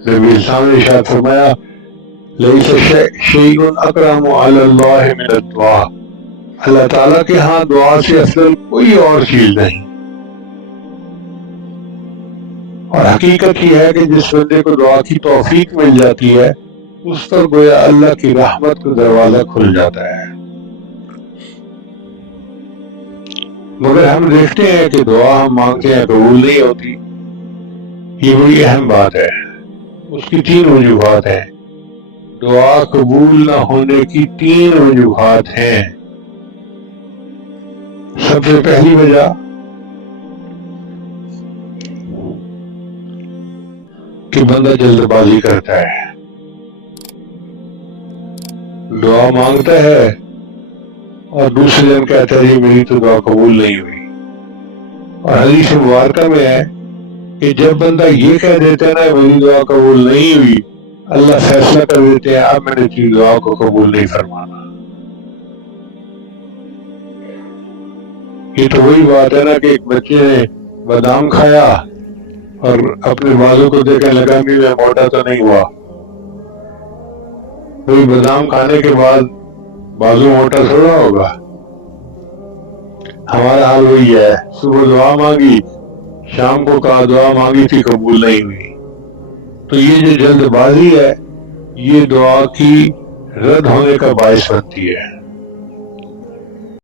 نبی اسلام نے ارشاد فرمایا لیس شیء اکرم علی اللہ من الدعاء، اللہ تعالیٰ کے ہاں دعا سے افضل کوئی اور چیز نہیں۔ اور حقیقت یہ ہے کہ جس بندے کو دعا کی توفیق مل جاتی ہے اس پر گویا اللہ کی رحمت کا دروازہ کھل جاتا ہے۔ مگر ہم دیکھتے ہیں کہ دعا ہم مانگتے ہیں قبول نہیں ہوتی۔ یہ بڑی اہم بات ہے۔ اس کی 3 وجوہات ہیں۔ دعا قبول نہ ہونے کی 3 وجوہات ہیں۔ سب سے پہلی وجہ کہ بندہ جلد بازی کرتا ہے، دعا مانگتا ہے اور دوسرے دن کہتا ہے جی میری تو دعا قبول نہیں ہوئی۔ اور حدیث مبارکہ میں ہے کہ جب بندہ یہ کہہ دیتا ہے نا میری دعا قبول نہیں ہوئی، اللہ فیصلہ کر دیتے ہیں اب میں نے تیری دعا کو قبول نہیں فرمانا۔ یہ تو وہی بات ہے نا کہ ایک بچے نے بادام کھایا اور اپنے بازو کو دیکھنے لگا بھی میں موٹا تو نہیں ہوا۔ کوئی بادام کھانے کے بعد بازو موٹا تھوڑا ہوگا۔ ہمارا حال وہی ہے، صبح دعا مانگی، شام کو کہا دعا مانگی تھی قبول نہیں ہوئی۔ تو یہ جو جلد بازی ہے یہ دعا کی رد ہونے کا باعث بنتی ہے۔